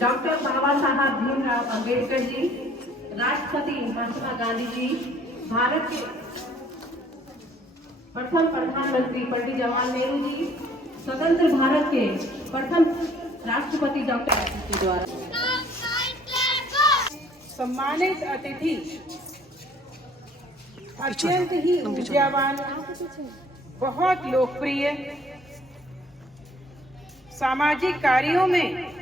Doctor बाबा साहब भीमराव अंबेडकर जी, राष्ट्रपति महात्मा गांधी जी, भारत के प्रथम प्रधानमंत्री पंडित जवाहरलाल नेहरू जी, स्वतंत्र भारत के प्रथम राष्ट्रपति डॉक्टर के द्वारा सम्मानित अतिथि अत्यंत ही ऊर्जावान, बहुत लोकप्रिय, सामाजिक कार्यों में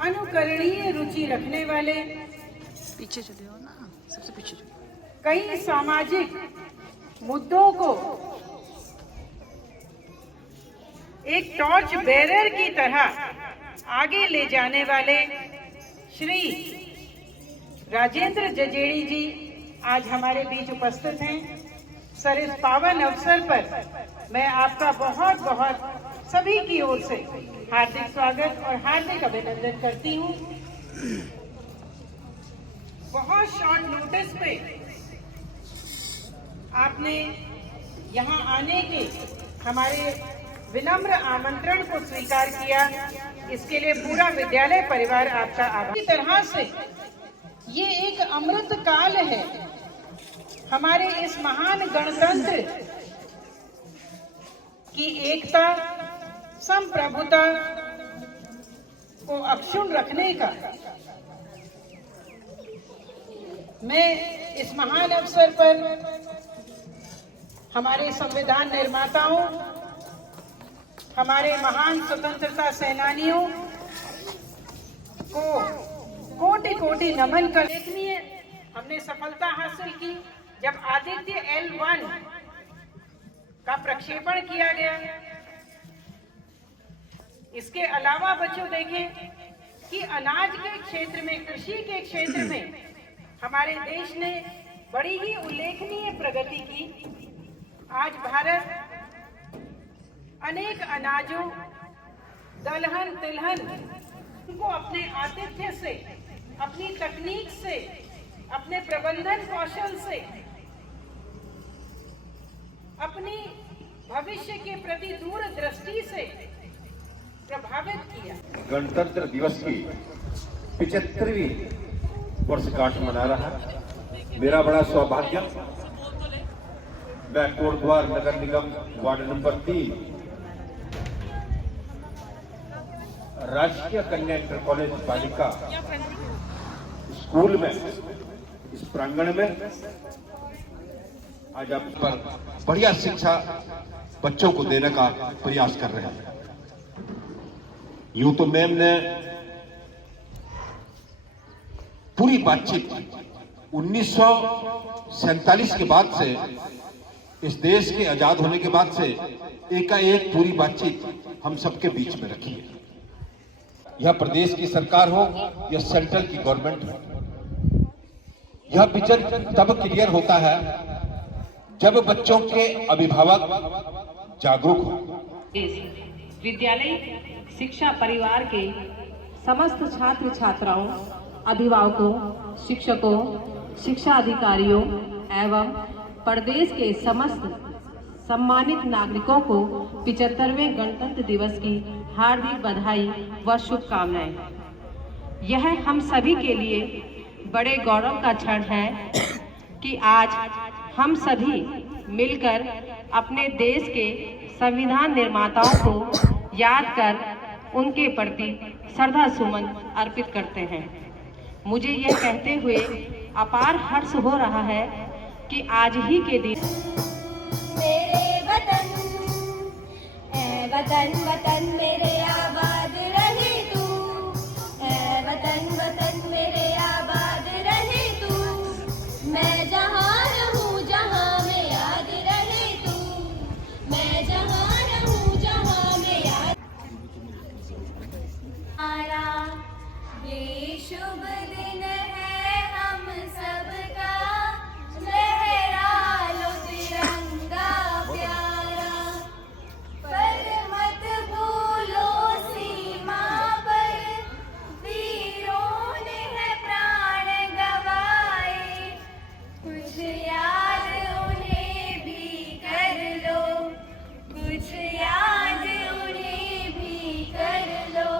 अनुकरणीय रुचि रखने वाले, पीछे चले हो ना, सबसे पीछे चले। कई सामाजिक मुद्दों को एक टॉर्च बेरर की तरह आगे ले जाने वाले श्री राजेंद्र जजेड़ी जी आज हमारे बीच उपस्थित हैं। सर, इस पावन अवसर पर मैं आपका बहुत बहुत सभी की ओर से हार्दिक स्वागत और हार्दिक अभिनंदन करती हूँ। बहुत शॉर्ट नोटिस पे आपने यहाँ आने के हमारे विनम्र आमंत्रण को स्वीकार किया, इसके लिए पूरा विद्यालय परिवार आपका आभार। इस तरह से ये एक अमृत काल है हमारे इस महान गणतंत्र की एकता, संप्रभुता को अक्षुण्ण रखने का। मैं इस महान अवसर पर हमारे संविधान निर्माताओं, हमारे महान स्वतंत्रता सेनानियों को कोटि कोटि नमन कर। देखिए, हमने सफलता हासिल की जब आदित्य L1 का प्रक्षेपण किया गया। इसके अलावा बच्चों देखें कि अनाज के क्षेत्र में, कृषि के क्षेत्र में हमारे देश ने बड़ी ही उल्लेखनीय प्रगति की। आज भारत अनेक अनाजों, दलहन, तिलहन को अपने आतिथ्य से, अपनी तकनीक से, अपने प्रबंधन कौशल से, अपनी भविष्य के प्रति दूरदृष्टि से प्रभावित किया। गणतंत्र दिवस की 75वीं वर्षगांठ मना रहा है। मेरा बड़ा सौभाग्य, मैं कोटद्वार नगर निगम वार्ड नंबर 3 राजकीय कन्या इंटर कॉलेज बालिका स्कूल में, इस प्रांगण में आज आप पर बढ़िया शिक्षा बच्चों को देने का प्रयास कर रहे हैं। यूं तो मैम ने पूरी बातचीत 1947 के बाद से, इस देश के आजाद होने के बाद से एकाएक पूरी बातचीत हम सबके बीच में रखी है। यह प्रदेश की सरकार हो या सेंट्रल की गवर्नमेंट हो, यह विजन तब क्लियर होता है जब बच्चों के अभिभावक जागरूक हो। विद्यालय शिक्षा परिवार के समस्त छात्र छात्राओं, अभिभावकों, शिक्षकों, शिक्षा अधिकारियों एवं प्रदेश के समस्त सम्मानित नागरिकों को 75वें गणतंत्र दिवस की हार्दिक बधाई व शुभकामनाएं। यह हम सभी के लिए बड़े गौरव का क्षण है कि आज हम सभी मिलकर अपने देश के संविधान निर्माताओं को याद कर उनके प्रति श्रद्धा सुमन अर्पित करते हैं। मुझे यह कहते हुए अपार हर्ष हो रहा है कि आज ही के दिन मेरे वतन, ऐ वतन वतन मेरे आबाद रहे तू, ऐ वतन वतन मेरे आबाद रहे तू, मैं जहाँ रहूँ जहाँ में याद रहे तू, मैं जहाँ रहूँ जहाँ में याद। हमारा ये शुभ दिन है हम सबका, लहरा लो तिरंगा प्यारा, पर मत भूलो सीमा पर वीरों ने है प्राण गवाए, कुछ याद उन्हें भी कर लो, कुछ याद उन्हें भी कर लो,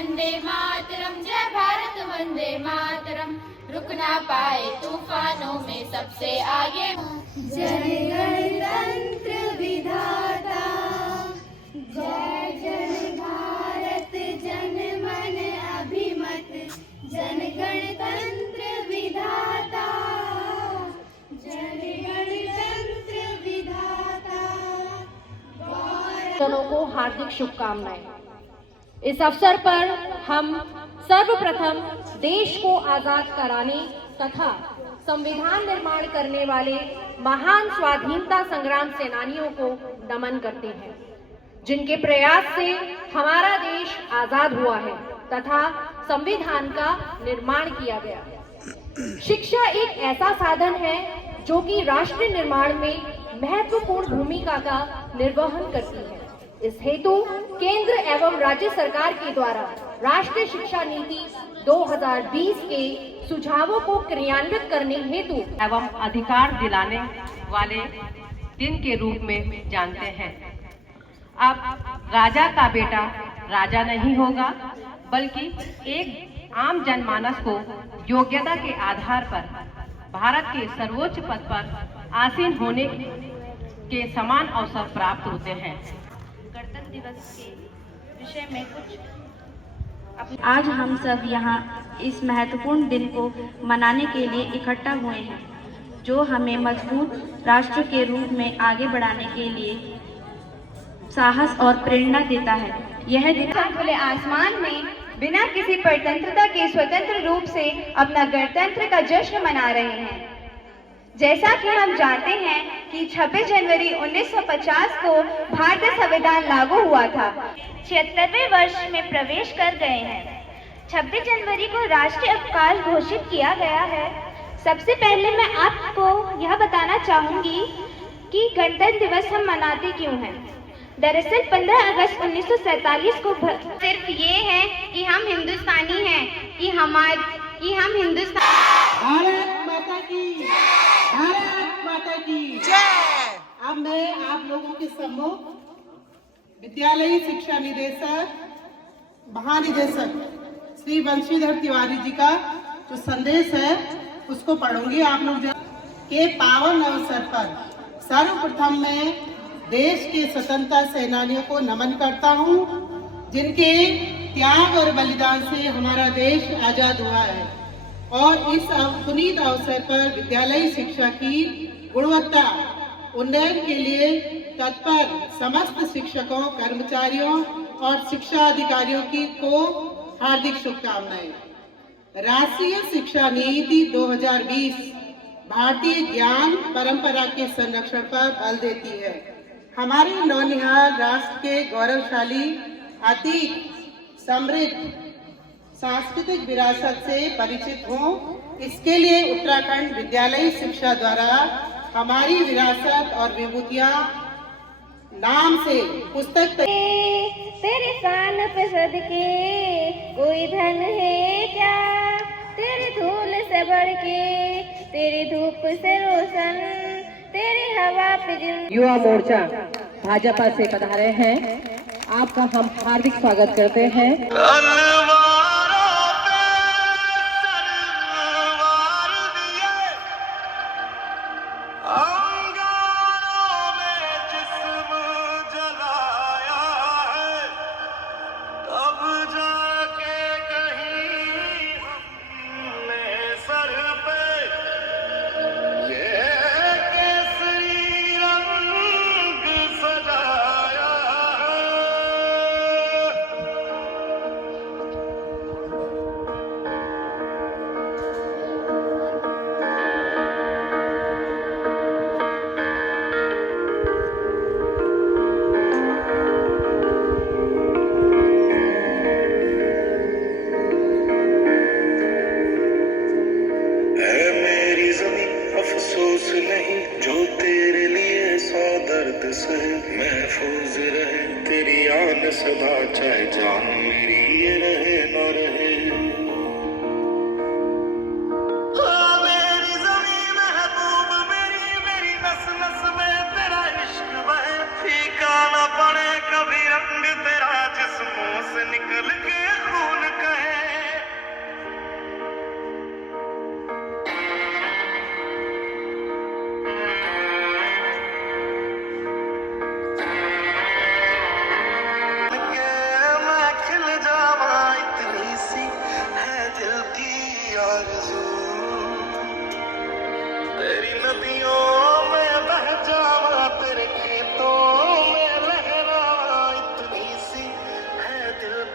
वंदे मातरम, जय भारत वंदे मातरम। रुक ना पाए तूफानों में सबसे आगे। जय गणतंत्र विधाता, जय जन भारत जन मन अभिमत, जन गणतंत्र विधाता, जन गणतंत्र विधाता। जनों को हार्दिक शुभकामनाएं। इस अवसर पर हम सर्वप्रथम देश को आजाद कराने तथा संविधान निर्माण करने वाले महान स्वाधीनता संग्राम सेनानियों को नमन करते हैं, जिनके प्रयास से हमारा देश आजाद हुआ है तथा संविधान का निर्माण किया गया। शिक्षा एक ऐसा साधन है जो कि राष्ट्र निर्माण में महत्वपूर्ण भूमिका का निर्वहन करती है। इस हेतु केंद्र एवं राज्य सरकार के द्वारा राष्ट्रीय शिक्षा नीति 2020 के सुझावों को क्रियान्वित करने हेतु एवं अधिकार दिलाने वाले दिन के रूप में जानते हैं। अब राजा का बेटा राजा नहीं होगा, बल्कि एक आम जनमानस को योग्यता के आधार पर भारत के सर्वोच्च पद पर आसीन होने के समान अवसर प्राप्त होते हैं। गणतंत्र दिवस के विषय में कुछ आज हम सब यहाँ इस महत्वपूर्ण दिन को मनाने के लिए इकट्ठा हुए हैं, जो हमें मजबूत राष्ट्र के रूप में आगे बढ़ाने के लिए साहस और प्रेरणा देता है। यह दिन हम खुले आसमान में बिना किसी परतंत्रता के स्वतंत्र रूप से अपना गणतंत्र का जश्न मना रहे हैं। जैसा कि हम जानते हैं कि 26 जनवरी 1950 को भारतीय संविधान लागू हुआ था। 76वें वर्ष में प्रवेश कर गए हैं। 26 जनवरी को राष्ट्रीय अवकाश घोषित किया गया है। सबसे पहले मैं आपको यह बताना चाहूंगी कि गणतंत्र दिवस हम मनाते क्यों हैं। दरअसल 15 अगस्त 1947 को सिर्फ ये है कि हम हिंदुस्तानी हैं, कि हम हिंदुस्तान। भारत माता की, भारत माता की जय। अब मैं आप लोगों के सम्मुख विद्यालयी शिक्षा निदेशक महानिदेशक श्री बंशीधर तिवारी जी का जो संदेश है उसको पढ़ूंगी। आप लोग के पावन अवसर पर सर्वप्रथम मैं देश के स्वतंत्रता सेनानियों को नमन करता हूँ, जिनके त्याग और बलिदान से हमारा देश आजाद हुआ है। और इस पुनीत अवसर पर विद्यालयी शिक्षा की गुणवत्ता उन्नयन के लिए तत्पर समस्त शिक्षकों, कर्मचारियों और शिक्षा अधिकारियों को हार्दिक शुभकामनाएं। राष्ट्रीय शिक्षा नीति 2020 भारतीय ज्ञान परंपरा के संरक्षण पर बल देती है। हमारे नौनिहाल राष्ट्र के गौरवशाली, अतीत, समृद्ध सांस्कृतिक विरासत से परिचित हों, इसके लिए उत्तराखंड विद्यालयी शिक्षा द्वारा हमारी विरासत और विभूतियां नाम से पुस्तक तेरे शान पे सदके कोई धन है क्या, तेरी धूल से बढ़ के, तेरी धूप से रोशन, तेरी हवा पे। युवा मोर्चा भाजपा से पधारे हैं, आपका हम हार्दिक स्वागत करते हैं।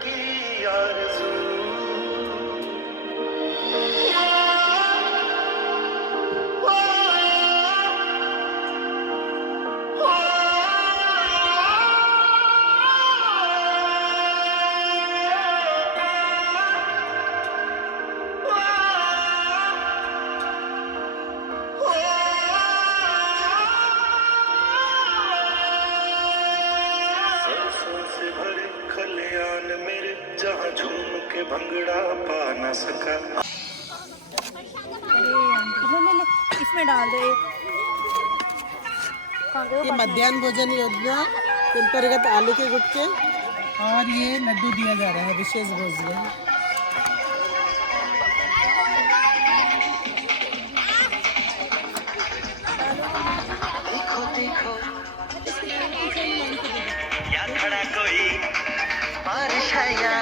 की आरज़ू खलियान मेरे जहाँ झूम के भंगड़ा पा न सका। इसमें डाल दो। ये मध्याह्न भोजन योजना के अंतर्गत आलू के गुटके और ये लड्डू दिया जा रहा है, विशेष भोजन। या खड़ा कोई बारिश है या